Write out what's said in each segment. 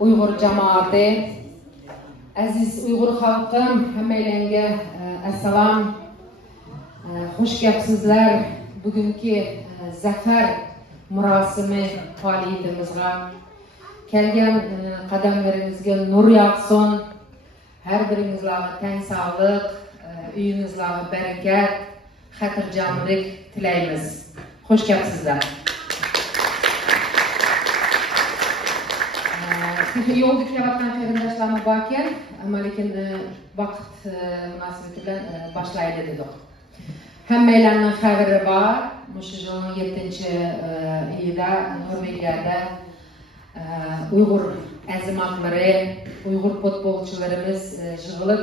Uyghur cemaati, aziz Uyghur halkım, hammalarga assalom. Hoş gelipsizlar bugünkü zafer murosimi faoliyatimizga. Kelgan qadamlaringizga nur yog'sin. Har biringizlarga tang sog'lik, uyingizlarga barakat, xotirjamlik tilaymiz. Hoş gelipsizlar. Yolda kelayotgan qarindoshlarimiz borkan, ammo lekin vaqt munosabati bilan boshlaydi dedik. Hammalarning xabari bor. Shu yilning 7-iyida Norvegiyada Uyg'ur azimatlari, Uyg'ur futbolchilarimiz yig'ilib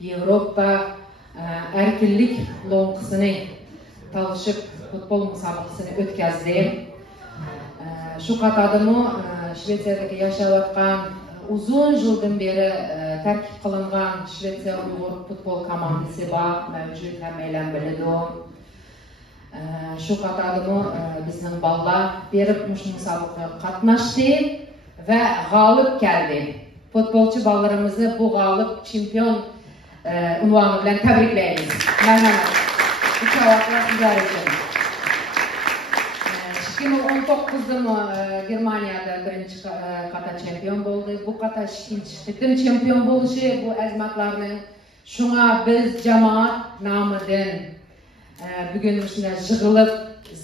Yevropa erkinlik loyihasini talashib futbol musobaqasini o'tkazdi. Shu qatorda Shvetsiyadagi yashayotgan uzun yildan beri tarkib qilingan Shvetsiya Uyg'ur futbol komandasi bor, mavjud, hammalar biladi. Shu qatorda bizning bolalar berib shu musobaqaga qatnashdi va g'olib keldi. Futbolchi bolalarimizni bu g'olib chempion unvoni bilan tabriklaymiz. Marhamat. Uchoqlar sizlar uchun. 2019'da Germaniyada birinchi qator chempion bo'ldi. Bu qator ikkinchi chempion bo'lishi bu azmatlarning. Shunga biz jamoat nomidan bugun shunday yig'ilib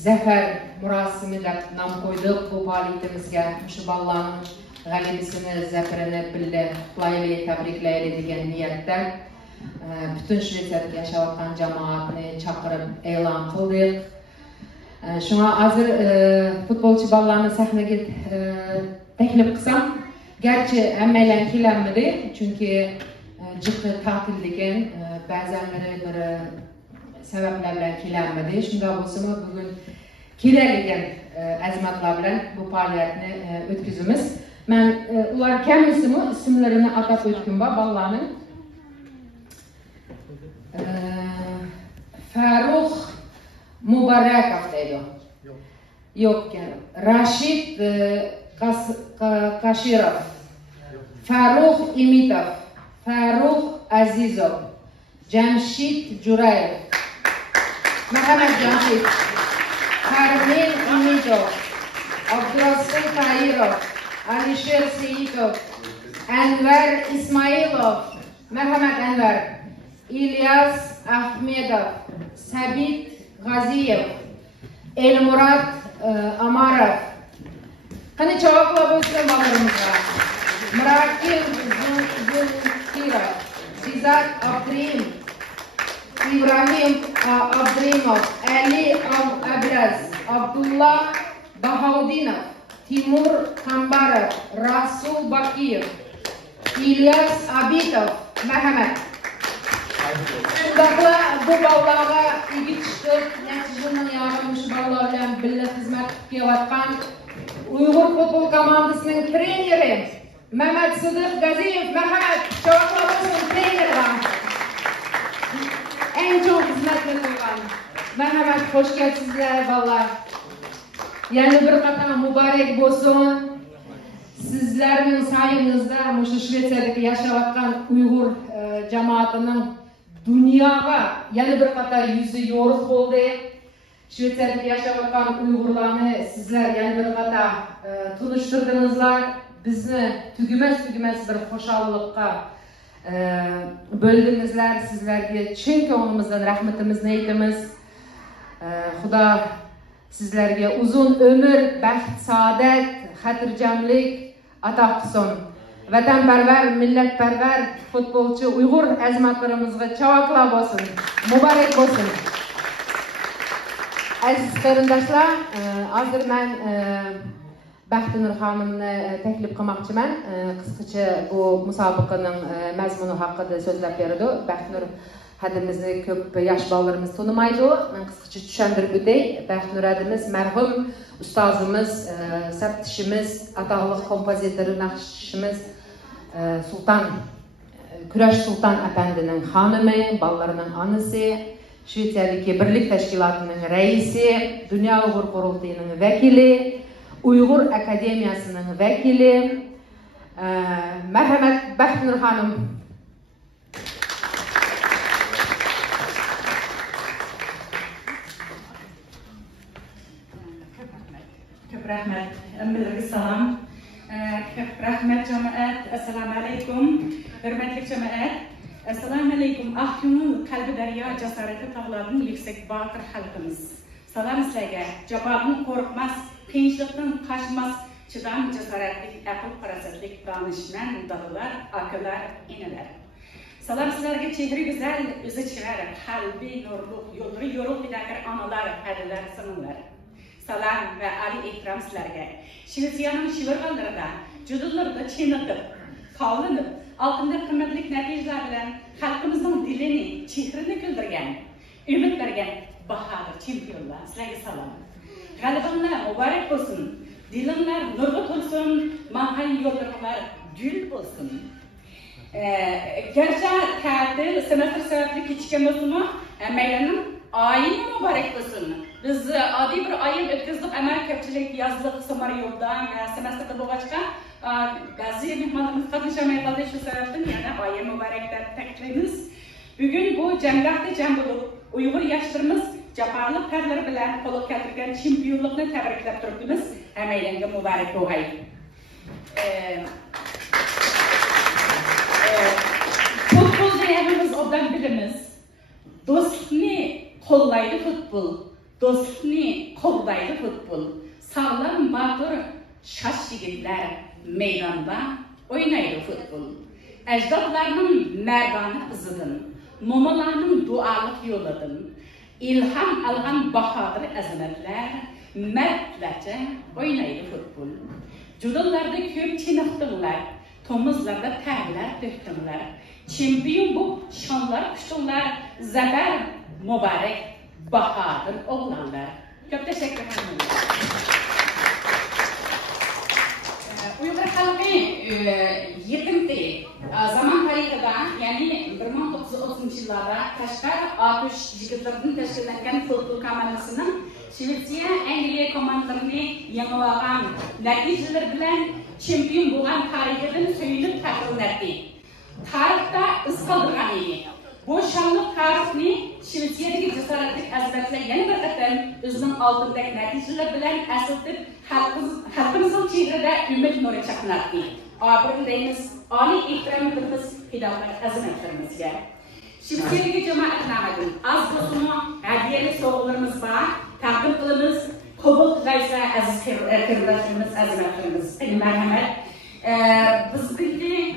zafer murosimi deb nom qo'ydik bu faoliyatimizga. Shu bolalarning g'alabasini, zafarini birga qutlaylik, tabriklaylik degan niyatda butun Shvetsiyada yashayotgan jamoatni chaqirib e'lon qildik. Şuna hazır futbolcu balalarını sahneye teklif kısam. Gerçi hammalar kelenmedi çünkü ciddi tatildeyken bazenleri bir sebeplerle kelenmedi. Şunda olsa bugün kelerken azmatlar bilen bu faaliyetini ötküzümüz. Ben ular kendisini isimlerini atıp ötküm var balalarının. Faruk Mubarakov deydi. Yok yani. Rashid Kashirov, Faruk Imitov, Faruk Azizov, Jamshid Jurayev, Muhammad Jamshid, Karmin Imitov, Abdurasul Tahirov, Alisher Seyitov, Enver Ismailov, Muhammad Enver, İlyas Ahmedov, Sabit Gaziyev, Elmurat Amarov. Hani cevapla bulsun babalarımıza. Murakil Zulkirov, Sizat Abdrim, İbrahim Abdrimov, Ali Abraz, Abdullah Bahaudinov, Timur Kambarov, Rasul Bakiyev, İlyas Abitov, Mehmet. Şundaqla bu balalarga ilgi chiqib, natijaning yordamida shu balalar bilan birga xizmat qilib kelayotgan Uyg'ur futbol komandasining treneri Mehmet Sidiq Gaziyev, Mehmet Cho'qlarning treneri. En çok xizmat qilgan. Mehmet hoş kelibsizlar balalar. Yana bir qator muborak bo'lsin. Sizlarning sayingizda shu Shvetsiyadagi yashayotgan Uyg'ur jamoatining dunyoga yana bir qator yuzi yorug' bo'ldi. Shvetsiyada yashayotgan Uyg'urlarni sizlar yana bir qator tanishtirdingizlar. Bizni tugumas bir xushallikqa bo'ldingizlar. Sizlarga chin ko'nglimizdan rahmatimizni aytamiz. Xudo sizlarga uzun ömür, baxt, saodat, xotirjamlik ato qilsin. Vatanparvar, millatparvar futbolchi Uyg'ur azmatlarimizga chavaqlar bo'lsin, muborak bo'lsin. Aziz qarindoshlar, hozir men Baxtinur xonimni taklif qilmoqchiman. Qisqacha bu musobaqaning mazmuni haqida so'zlab berdi. Baxtinur hadimizni ko'p yosh bolalarimiz tanimaydi. Men qisqacha tushuntirib o'tay. Baxtinur hadimiz marhum ustozimiz, saptishimiz, atoqli kompozitor, naqshchimiz Sultan Kurash Sultan apandining xonimi, bolalarning onasi, Shvetsiyadagi birlik tashkilotining raisi, Dunyo Uyg'ur qurultayining vakili, Uyg'ur akademiyasining vakili, Merhamet Bahtınur Hanım. Köp rahmet. Emmillerge salam. Köp rahmet cemaat. Assalamu alaikum. Hürmetli cemaat. Assalamu alaikum. Ahyunun kalbi derya cesareti tağlarının yüksek batır halkımız. Salam sizlerge. Cevabın korkmaz, kıyınçlıktan kaçmaz. Çıdan cesaretlik, akıl parasatlik, danışman, dalılar, akıllar, ineler. Salam sizlerge çehri güzel, üzü çırar, kalbi, nurluk, yolları yorul bidakar analar, hediler, sınırlar. Salam ve ali ihtiram sizlerge. Şivisiyanın şivirgallarında, cüdüllarda çiğnatıp, kavlanıp, altında kıymetlik neticeler bilen halkımızın dilini, çehrini güldürgen, ümit vergen, bahadır, çempiyonlar, sizlerge salam. Galibanlar mübarek olsun, dilinler nurlu olsun, manhay yollarlar gül olsun. Gerçi tatil, semestr sebepli küçükken olsun meydanın ayını mübarek olsun. Biz adi bir ayın ötküzdük, emel köpçilik, yazlık, somar yolda, semestrde boğaçka, bazı mihmanlarımız katışamaya kaldı şu sebepten, yani ayın mübarekler teklimiz. Bugün bu cemgahta cem bulup, Uygur yaşlarımız Japarlık perleri bilen kolup getirgen çempiyonlukla tebriklep durduğumuz emeğlenge mübarek boğay. Futbol değerimiz odan bilimiz. Dostluğunu kollaydı futbol. Dostluğunu kollaydı futbol. Sağlam batır şaş yigitler meydanda oynaydı futbol. Ecdatlarının merdanı ızıdın. Momalarının dualık yolladın. İlham algan bahadır azametler, mertlerce oynaydı futbol. Judullarda köp çinaktılar, tomuzlarda terler döktüler. Çempiyon bu şanlar kuştunlar, zafer mübarek bahadır oğlanlar. Çok teşekkür ederim. Uygur halkı yetimdi. Zaman tarihinde yani 1930 yıllarda Kaşgar Atış Jigitler'den teşkillenken futbol komandasının Şvetsiya Angliya komandalarını yanılagan neticeler bilen çempiyon bulan tarihiden söylenip takılırdı. Tarihte ız kaldırgan idi. Bu şanlı tarihini Şvetsiyadaki cesaretlik azametler yeni bir katan özünün altındaki neticeler bilen asıltıp halkımızın çehrede ümmet nuru çakınardı. Abirindeyimiz, Ali ihtiramımız, hidayet azametlerimizge. Şvetsiyadaki cemaat namedim. Az bozunu, hediyeli soğuklarımız var. Takdim kılımız, kabul kılaysa aziz kırılarımız, azametlerimiz. Merhamet. Biz bildi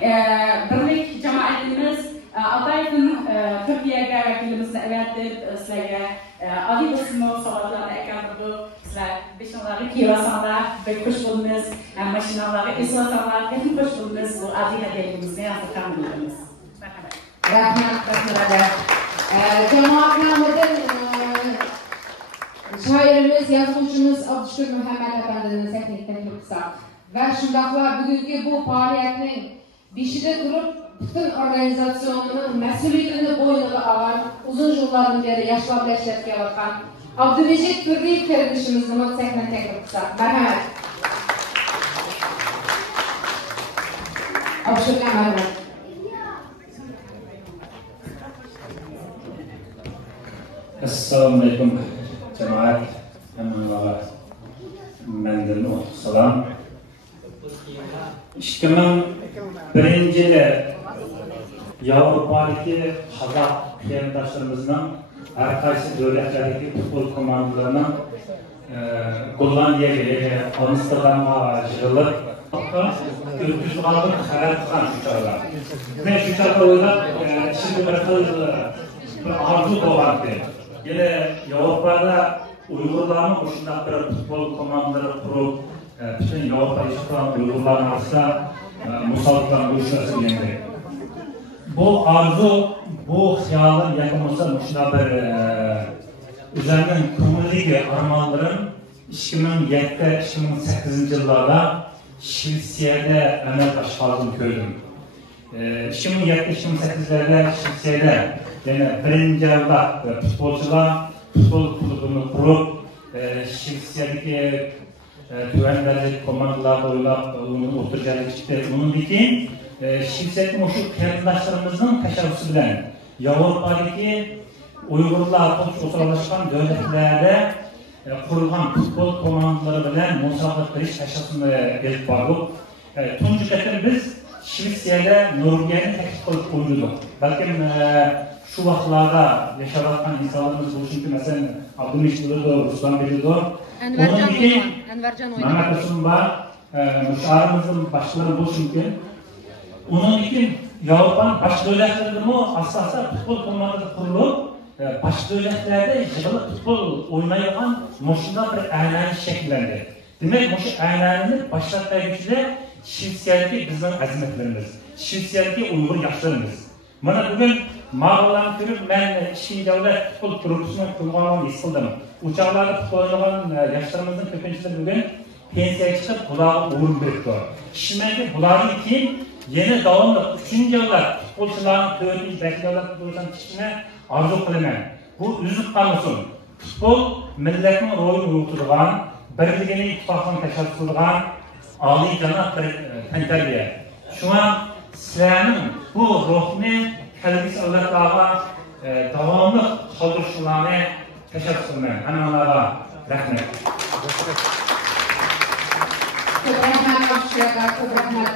birlik cemaatimiz Altay'ın Türkiye'ye vekilimizle evveldir, sizlerge Ali Basımov salatlarına ekranlığı, sizler beşinleri kirasanlar, ve hoş buldunuz, maşinaları islasanlar, hepim hoş buldunuz, bu adi hediyelimizde yansıtan bildiğimiz. Rahmet. Cemaat Mehmet'in şairimiz, yazılışımız Abdüşkür Muhammed Efendi'nin teknikten çok kısa. Ve şundaklar bugünkü bu faaliyetin dişide durup bütün organizasyonunun mesuliyetini boynuna alan, uzun yıllardan beri yaşlar leşletke bakan Abdülmecit Türlüğü kardeşimizin teknikten çok kısa. Merhamet. Abdüşkür Muhammed. Assalamu alaikum cemaat, hemen menden salam. İşte ben birinciyle Avrupa'daki Hazak yandaşlarımızdan her kaysi devletlerdeki futbol komandolarının Gollandiya'ya, Amsterdam'a jırılıp gökyüzü kalıp haber tutan şuçarlar. Ve şuçarlar olarak şimdi bir arzu doğardı. Yine Avrupa'da Uygurların hoşunda bir futbol komandoları kurup bütün Avrupa'yı tutan Uygurların arasında musallıkların uyuşturması geldi. Bu arzu, bu hayalın yakınması hoşuna bir üzerinden kumuligi armağanların 2007-2008 yıllarda Şvetsiyada emel başladığını gördüm. 2007-2008'lerde Şvetsiyada yani birinci evlat futbolcular futbol kulübünü kurup Şvetsiyadaki tüvenlerlik komandalar oylap, oturacak çıktı. Bunun için Şivset'in şu kıyafetlaşlarımızın teşebbüsü bilen Avrupa'daki Uygurlar oturlaşkan devletlerde kurulgan futbol komandaları bilen musabaqat qilish teşebbüsünü gelip vardık. Tuncu ketin biz Şivset'de Nurgen'i teklif kılıp oynadık. Belki şu vaxtlarda yaşayan insanlarımız bu çünkü mesela Abdülmeşit Buludu, Ruslan Buludu. Envercan oynadı. Mehmet Kısım var, müşahirimizin başçıları bu çünkü. Onun için Avrupa'nın baş devletlerinde asla futbol komandası kurulup, baş devletlerde yığılıp futbol oynayan moşunda bir aynanı şekillendi. Demek bu aynanını başlatmayıcıda Şivsiyadaki bizim azimetlerimiz, Şivsiyadaki Uygur yaşlarımız. Bana bugün mağaralarını görüp ben işin devlet futbol kuruluşunu kurulmanı istedim. Uçaklarda futbol oynayan yaşlarımızın köpüncüleri bugün pensiyaya çıkıp kulağı uğur bıraktı. Şimdi bunların için yeni devamlı 3. yıllar futbolcuların tövbeyi belki devlet futbolcuların çıkışına arzu kılımam. Bu üzüp kalmasın. Futbol milletin rolünü uyuturgan, birliğini ittifakını teşebbüs kılgan, âli canat bir tenterbiye. Şu an sizlerin bu ruhunu kalbisi evlatlarına devamlı kaldırışlarını teşebbüs kılmayın. Onlara rahmet. Çok rahmet.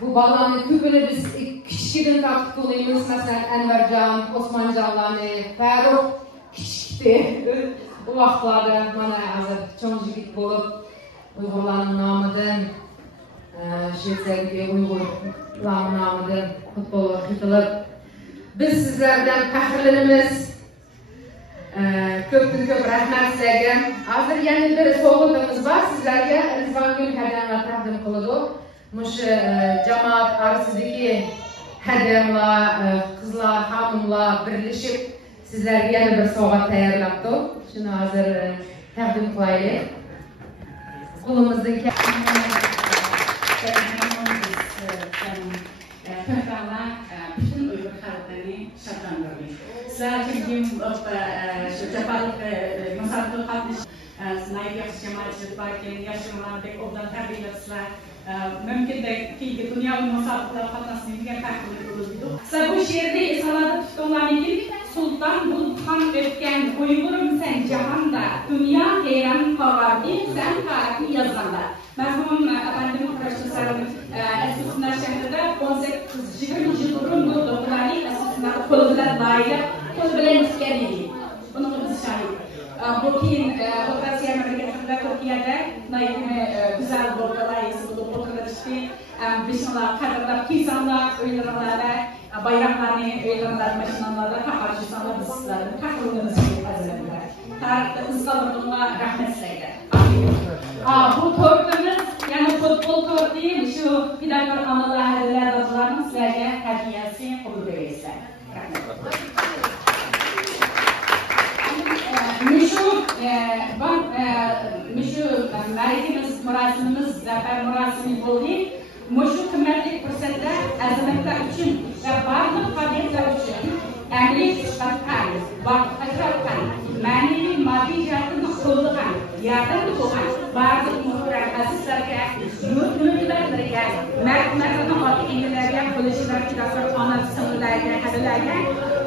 Bu bağlamda tübünü biz küçükten takip olayımız. Mesela Envercan, Osmancanlarını, Faruk küçükti. Bu vaxtlarda bana hazır çoğuncuk bulup Uygurların namıdan, Şivset'deki Uygurların namıdan futbolu kıtılıp biz sizlerden fəxrlənimiz. Köptün köp rahmet sizlerge. Hazır yeni bir soğuğumuz var sizlerge. Rızvan Gül hədiyyanlar təqdim kılıdı. Muş cemaat arasındaki hədiyyanlar, kızlar, hanımlar birleşip sizlerge yeni bir soğuk tayarladı. Şunu hazır təqdim kılaylı. Kulumuzdaki bütün Uygur halklarını şartlandırdı. Sadece bizim şafalık masarlık katmış sınayı yaxşı cemaatçılık varken yaşamalardaki oradan terbiyelisiler mümkün de ki dünya masarlıklar katmasını bir farklı olurdu. Bu şehirde esalarda tutulan ilgili Sultan Bulhan ötken Uygurum sen cihanda dünya heyran kavar değil sen tarihini yazanlar. Merhum efendim arkadaşlarım esasında şehrinde 18 yılın bu dokuları esasında kolumlar daire kolumlar iskeliydi. Bunu biz şahit. Bu ki Operasya memleketinde Türkiye'de güzel dokular yazılı dokular işte Bismillah kadınlar kisanlar uygulanlarla bayramlarını uygulanlar maşinanlarla kaparcısanlar bizlerle kakulunuz hazırladılar. Tarihte ızgalımına rahmet sayıda. Bu torkunuz yani futbol torku değil şu bir dakika analar hediyeler adlarının sizlerle hediyesi kabul edilirse. Müşu merkezimiz, murasimimiz, zafer murasimi oldu. Müşu kıymetli fırsatlar azamətlər üçün və barlıq fəaliyyətlər üçün əmlik çıxartqan, baxışarqan, mənəvi maddi cəhətini qolluqan, yardım qoğan, barlıq mühürən əzizlərə, yurtmülklərə, mərkəzlərin maddi engellərə, polislərə, qasırxana sınırlarına, hədələrə,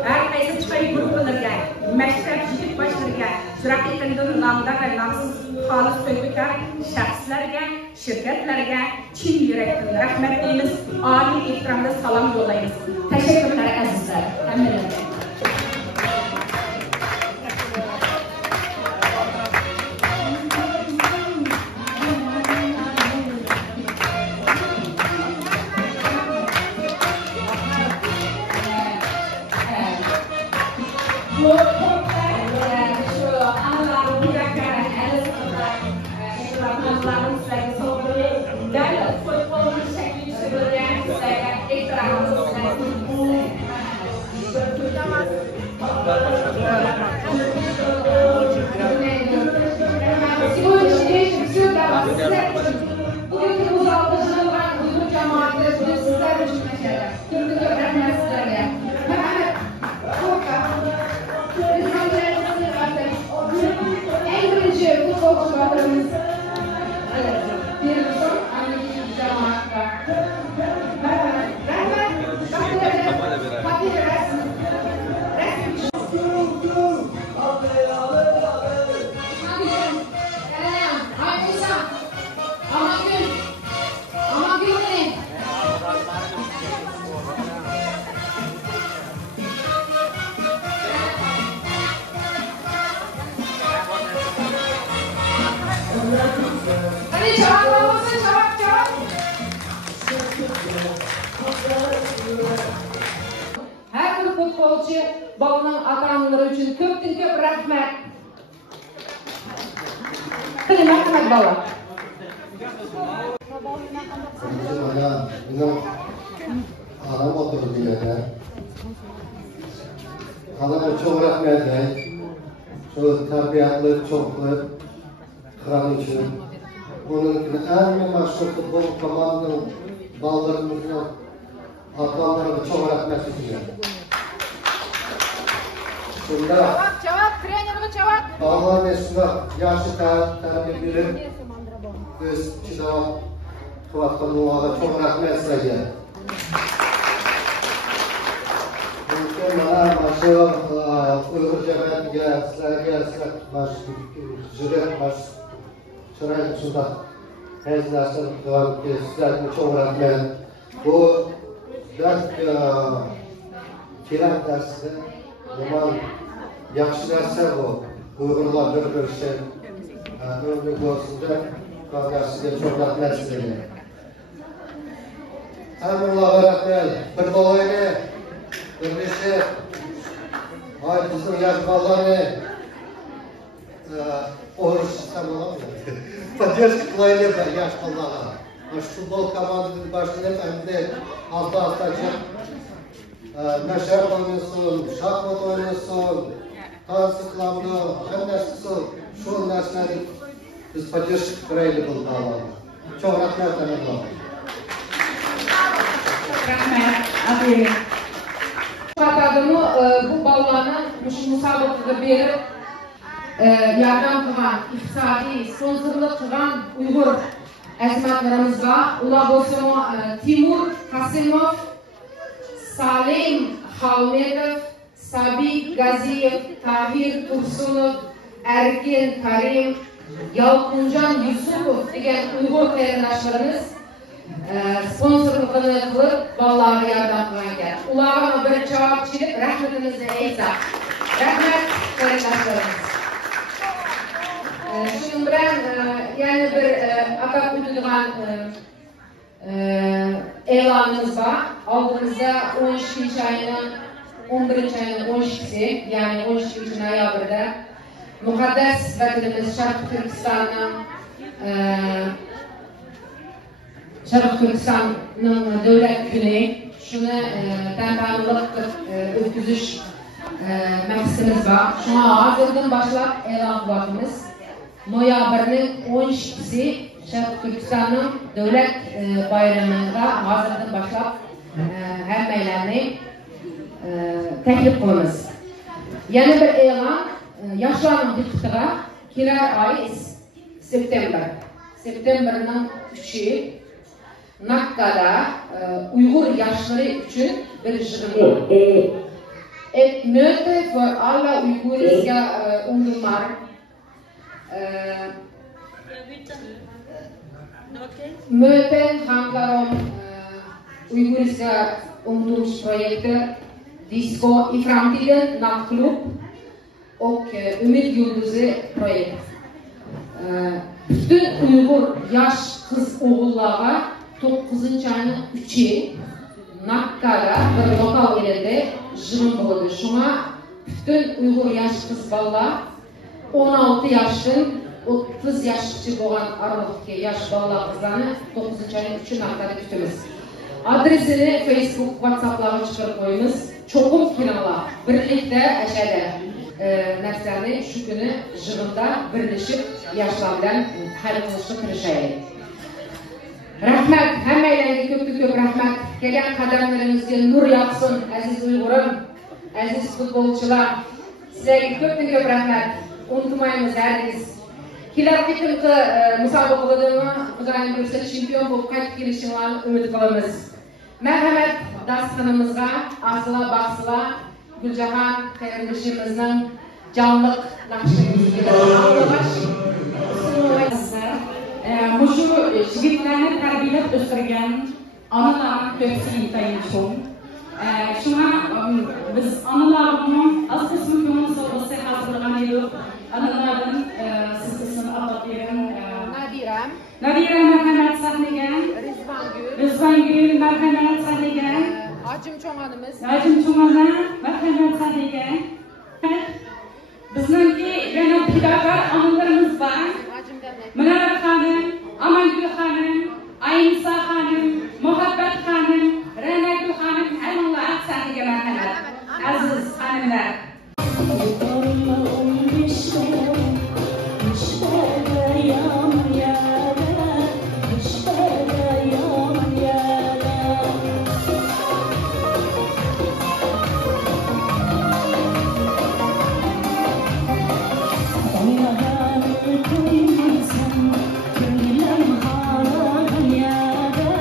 hər qaysı çıxayı qruplarına, məktəb jidid başlarına, süraq etəndən namda və namsız xalis tövbəkar şəxslərə, şirketlərə çin yürekten rahmet deyimiz, âli ihtiramda salam yollayınız. Teşekkürler azizler. Emre'yle. rahmat. Rahmat bala. Benim anam oturdu yerde. Anama çok rahmet ederim. Şu terbiyatlı, çoklu kıran için. Onun en meşhur futbol komandanın ballarımızın atlanlarına çok rahmet ediyorum. Cevap, trenerime cevap. Bağlar nesine yaşı terbiye bilim. Biz çiğdava kıvatkanlığa çok rahmet sayıyorum. Mümkün bana başı Uygur cemiyetiyle, sizlerle baş jüri baş şurayın içinde hezlersin kıvan ki sizlerle çok rahmet. Bu dört filan dersinde yaman yaxşı derse bu Uygurlar bir şey ömrü görsünde kardeşliğe çok rahmet sizinle. Allah'a rahmet. Bir dolayını birleşi ay bizim yaş ballarını oruç sistem olamıyor. Поддержка kılaylı ben yaş ballara. Futbol komandasının başında hem hafta meşer oynuyorsun, şahmat oynuyorsun, tansı kılamda, hem dersisin, şu dersleri biz поддержка kılaylı bu bağlarına. Çok rahmet ederim. Rahmet, aferin. Adamı bu ballarına müsabakada berip yardım kılan, iqtisadi, sponsorluk kılan Uygur azmatlarımız var. Ular bolsa Timur Kasimov, Salim Xalmedov, Sabit Gaziyev, Tahir Tursunov, Erkin Karim, Yalqinjon Yusupov degan Uygur qarindoshlarimiz sponsorluğunu kılıp ballarına yardım kılan. Ularga bir cevapçılık rahmetimizni aytsak. Rahmet qarindoshlarimiz. Şunun bilan yana bir atab o'tadigan e'lonimiz bor. Oldimizda 12-ayning 11-ayning 12-si, ya'ni 12 noyabrda muqaddas vatanimiz Sharq Türkistan'ın devlet günü. Şunu tantanılık ötküzüş maqsadimiz var. Şuna hazırdan başlap e'lon qilyapmiz. Noyabrning 12-si Sharq Türkistan'ın devlet bayramına hazırdan başlap hammalarni taklif qilamiz. Yana bir e'lon yoshlarning diqqatiga kelar oy septemberning 3-i Nakkada Uygur yaşları için bir yig'in. Ett möte för alla uiguriska ungdomar. Möten handlar om uiguriska ungdomsprojekter, disco i framtiden, nattklubb och Ümit Yıldızı projekt. Bütün Uygur yaş kız oğullara 9-ayning 3-i Nakkada bir lokal yerinde yig'in bo'ldi. Şuna bütün Uygur yaş kız balalar 16 yaşdan 30 yaşgacha bo'lgan aralıktaki yaş balalar qizlarni 9-ayning 3-i Nakkada kutamiz. Adresini Facebook, WhatsApp'larga chiqarib qo'yamiz. Cho'qim kelinglar. Birlikda ashada narsalarni shu kuni yig'inda birlashib yoshlar bilan hal qilishga kirishaylik. Rahmat, hammalarga ko'p rahmat. Kelgan qadamlarimizga nur yoqsin, aziz Uyg'urim, aziz futbolchilar. Sizlarga ko'p rahmat. Unutmaymiz hargiz. Kelayotgan musobaqalarda Xudoyim bersa chempion bo'lib qaytib kelishinglarni umid qilamiz. Marhamat dasturxonimizga Asla Baxsila Guljahan qarindishimizning jonliq naqshingizni Şu yigitlarni tarbiyalab o'stirgan onalarning ko'psi intayin cho'ng. Shuna biz onalarni asosiy munosabatda hazırlagan edik. Onalardan siz ismini atab bering. Nadira marhamat sahnaga. Rizvangul marhamat sahnaga. Ajim cho'ng'animiz marhamat sahnaga. Biz Bizimki benim fidakar anılarımız var. Münevver Hanım, Amangül Hanım, Aynisa Hanım, Muhabbet Hanım, Renegül Hanım, Elmallah sahibi merhamet. Aziz hanımlar. Allah'ım koymasın, gönlüm haram yâre.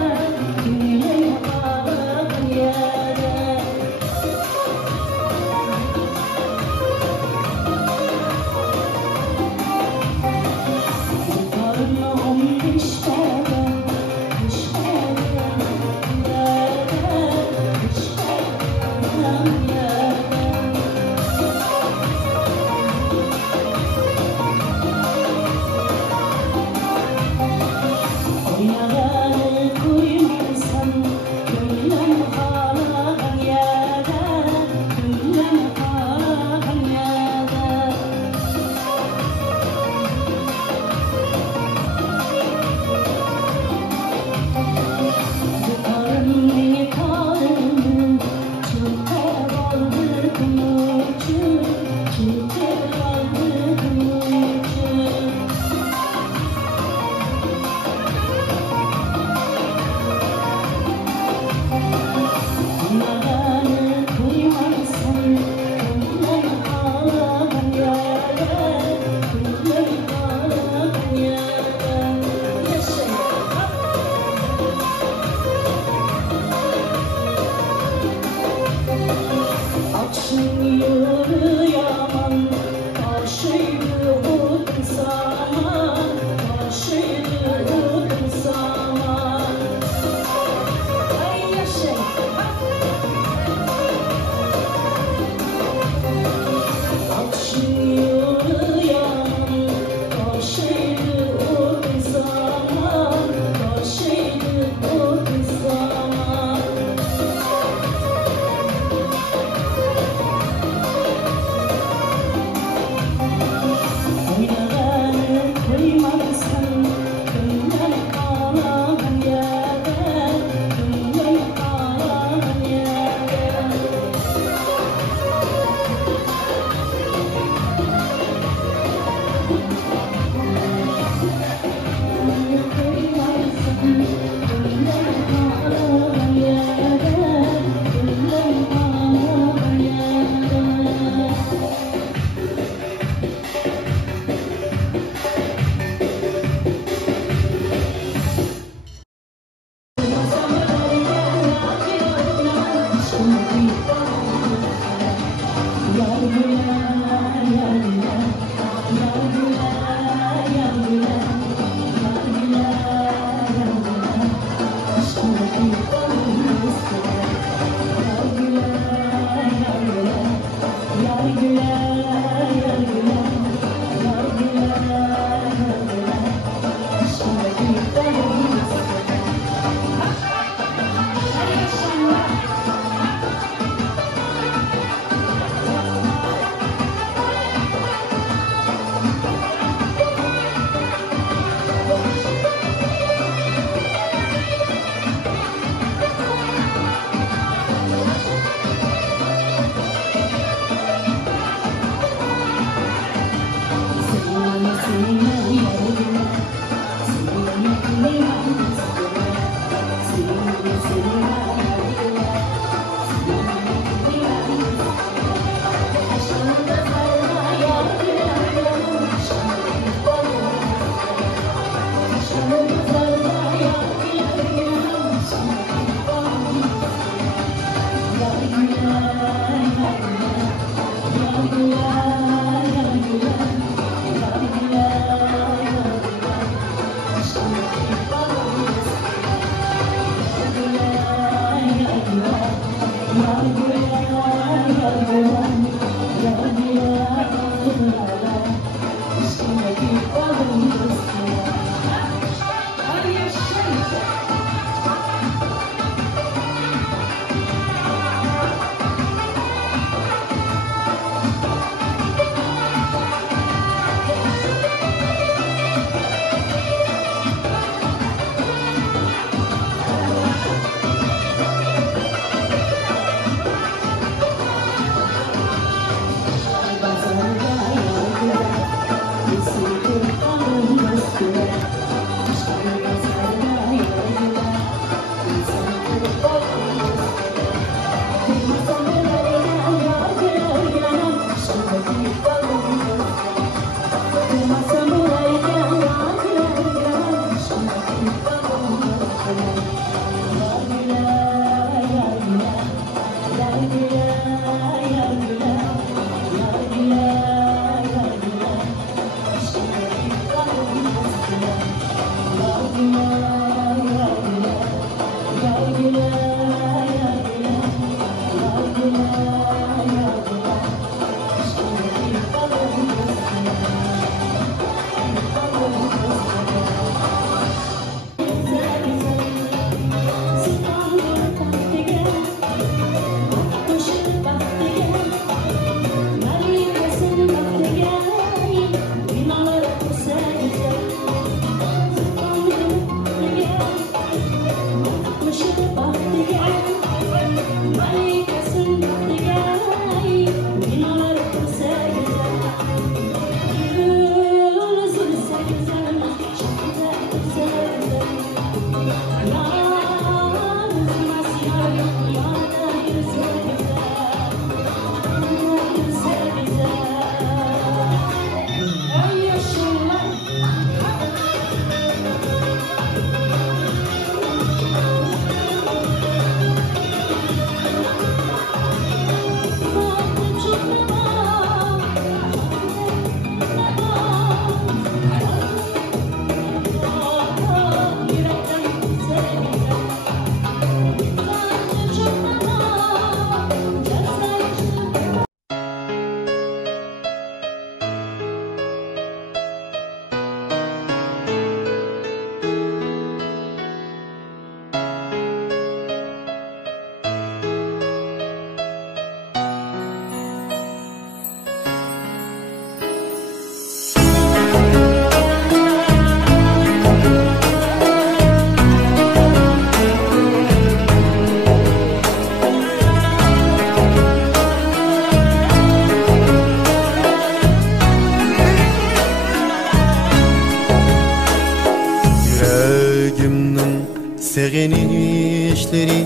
Sevinişleri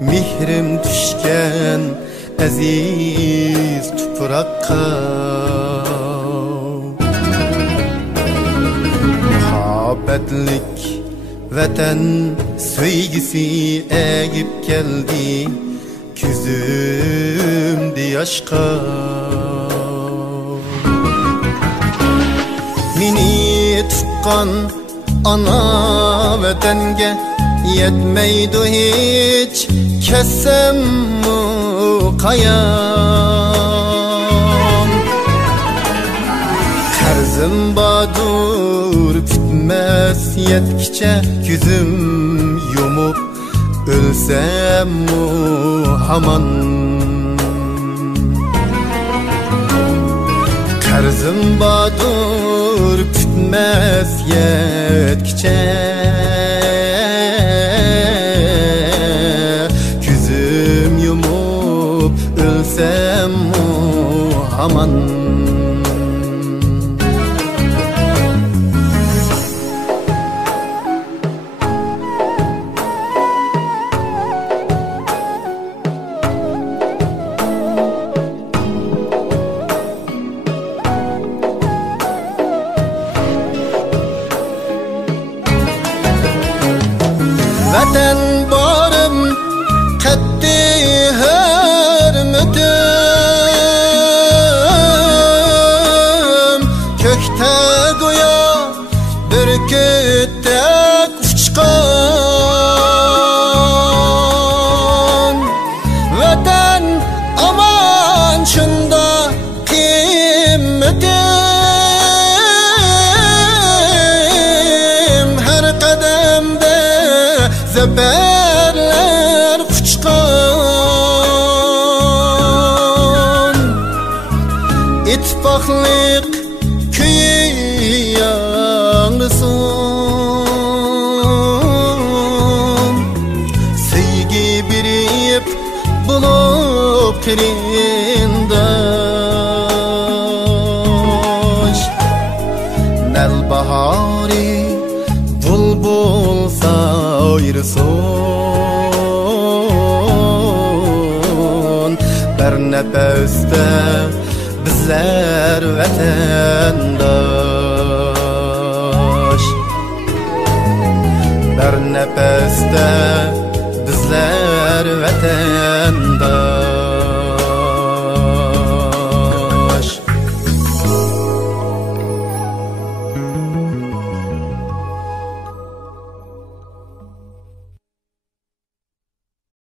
mihrim düşken aziz toprakka muhabbetlik vatan sevgisi egip geldi küzümde yaşka meni tutkan ana vatanga yetmeydi hiç kessem mu kayam Karzım badur bitmez yetkiçe yüzüm yumup ölsem mu haman Karzım badur bitmez yetkiçe Yüzüm yumup ölsem mu haman Vatan barım ketti hürmetim Kökte goya bürkütte uçkan Vatan aman şunda kıymetim Her kademde Zeberler uçkan İttifaklık köyü yanlısın Sevgi birip bulup kirindaş Nel bahari bulbul sayrıson Bir nefeste bizler vatandaş Bir nefeste nefeste bizler vatan